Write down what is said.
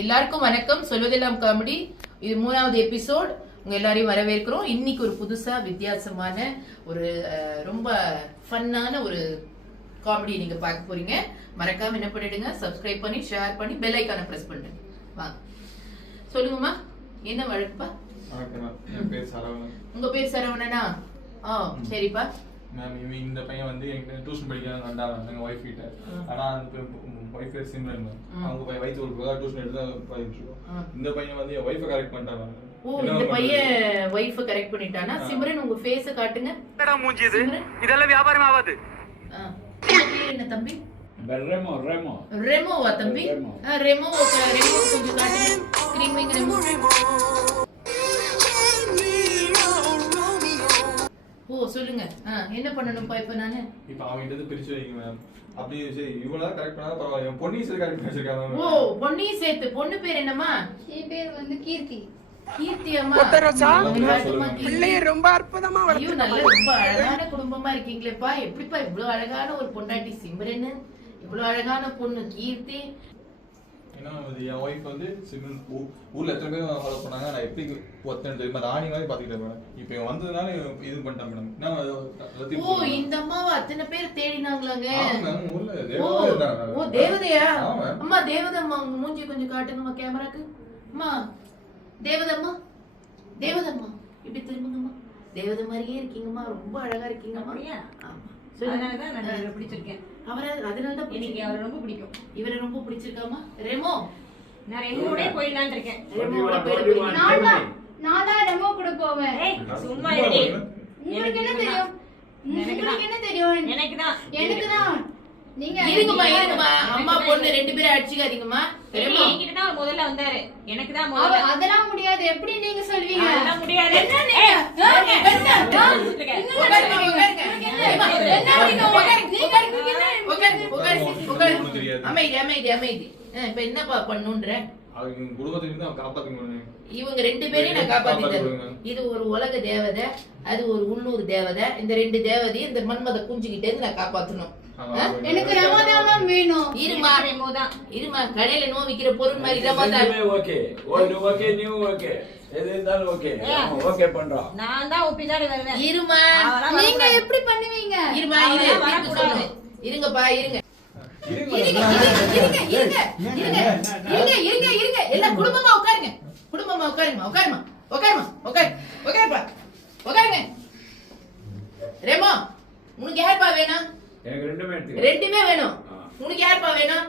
எல்லாருக்கும் வணக்கம். சொல்வதெல்லாம் காமெடி, இது 3வது எபிசோட். உங்க எல்லாரையும் வரவேற்கிறோம். இன்னைக்கு ஒரு புதுசா வித்தியாசமான ஒரு ரொம்ப ஃபன்னான ஒரு காமெடி நீங்க பார்க்க போறீங்க. மறக்காம என்ன பண்ணிடுங்க, சப்ஸ்கிரைப் பண்ணி ஷேர் பண்ணி பெல் ஐகானை பிரஸ் பண்ணுங்க. வாங்க சொல்லுங்கம்மா, என்ன வழக்குப்பா? என் பேர் சரவணன். உங்க பேர் சரவணனா? சரிப்பா. மேம், இந்த பையன் வந்து எங்க டியூஷன் படிக்கிறாங்க வந்தாங்க எங்க ஒய்ஃப் கிட்ட. ஆனா அந்த ஒய்ஃப் பேர் சிம்ரன் மேம். அவங்க வயிற்று ஒரு டியூஷன் எடுத்து போயிட்டு இருக்கோம். இந்த பையன் வந்து என் ஒய்ஃபை கரெக்ட் பண்ணிட்டாங்க. ஓ, இந்த பையன் ஒய்ஃபை கரெக்ட் பண்ணிட்டானா? சிம்ரன் உங்க ஃபேஸ காட்டுங்க. என்னடா மூஞ்சி இது? இதெல்லாம் வியாபாரம் ஆகாது. பேர் என்ன தம்பி? ரெமோ. ரெமோவா தம்பி? ரெமோ கொஞ்சம் காட்டுங்க. ஸ்கிரீன் வைங்க ரெமோ. ஓ சொல்லுங்க, என்ன பண்ணணும்ப்பா இப்ப நானு? இப்ப அவங்க கிட்ட பிரிச்சு வைங்க மேம். அப்படி சரி, இவளா கரெக்ட் பண்ணா பரவாயில்ல. என் பொண்ணி சரி கரெக்ட் பண்ணிருக்காங்க மேம். ஓ, பொன்னி சேர்த்து. பொண்ணு பேர் என்னம்மா? என் பேர் வந்து கீர்த்தி. கீர்த்தி அம்மா. பிள்ளைய ரொம்ப அற்புதமா ஐயோ, நல்ல ரொம்ப அழகான குடும்பமா இருக்கீங்களேப்பா. எப்படிப்பா இவ்வளவு அழகான ஒரு பொண்டாட்டி சிம்ரன், இவ்வளவு அழகான பொண்ணு கீர்த்தி? ஏன்னா என் ஒய்ஃப் வந்து சிம்ரன் ஊர்ல எத்தனை பேர் ஃபாலோ பண்ணாங்க. நான் எப்படி ஒருத்தன் தெரியுமா ராணி மாதிரி பாத்துக்கிட்டேன் மேடம். இப்ப இவன் வந்ததுனால இது பண்ணிட்டான் மேடம். ஓ, இந்த அம்மாவை அத்தனை பேர் தேடினாங்களாங்க? ஊர்ல ஓ தேவதையா? அம்மா தேவதம்மா, உங்க மூஞ்சி கொஞ்சம் காட்டுங்கம்மா கேமராக்கு. அம்மா தேவதம்மா, தேவதம்மா இப்படி திரும்புங்கம்மா. தேவதை மாதிரியே இருக்கீங்கம்மா, ரொம்ப அழகா இருக்கீங்கம்மா. ஆமா, அதனாலதான் நான் இவரை பிடிச்சிருக்கேன். அதனாலதான் எனக்கு அவரை ரொம்ப பிடிக்கும். இவரை ரொம்ப பிடிச்சிருக்காமா? ரெமோ, நான் ரெமோட போயிடலான்னு இருக்கேன். நான் தான் ரெமோ கூட போவேன். சும்மா இருடி. உங்களுக்கு என்ன தெரியும்? உங்களுக்கு என்ன தெரியும்? எனக்கு தான். நீங்க இருங்கம்மா. அம்மா பொண்ணு ரெண்டு பேரும் அடிச்சுக்காதீங்கம்மா. ரெமோ என்கிட்ட தான் முதல்ல வந்தாரு. எனக்கு தான் முதல்ல. அதெல்லாம் முடியாது. எப்படி நீங்க சொல்வீங்க? அதெல்லாம் முடியாது. அமைதி. இப்ப என்னப்பா பண்ணுன்ற? இவங்க ரெண்டு பேரையும் நான் காப்பாத்திட்டேன். இது ஒரு உலக தேவதை, அது ஒரு உள்ளூர் தேவதை. இந்த ரெண்டு தேவதையும் இந்த மன்மத குஞ்சுகிட்டே இருந்து நான் காப்பாத்தணும். எனக்கு ரமதான் வேணும். இருமா, கடையில நோ விக்கிற பொருள் மாதிரி Ramadan. Okay, okay, new okay. எது இருந்தாலும் ஓகே. ஓகே பண்றோம். நான் தான் பின்னாடி வருவேன். இருமா, நீங்க எப்படி பண்ணுவீங்க? இருமா, இருங்கப்பா, இருங்க. எல்லாம் குடும்பமா உட்காருங்க. உட்காருங்க. ரெமோ, உனக்கு யாருப்பா வேணும்? எனக்கு ரெண்டுமே ரெண்டுமே வேணும். உனக்கு யாருப்பா வேணும்?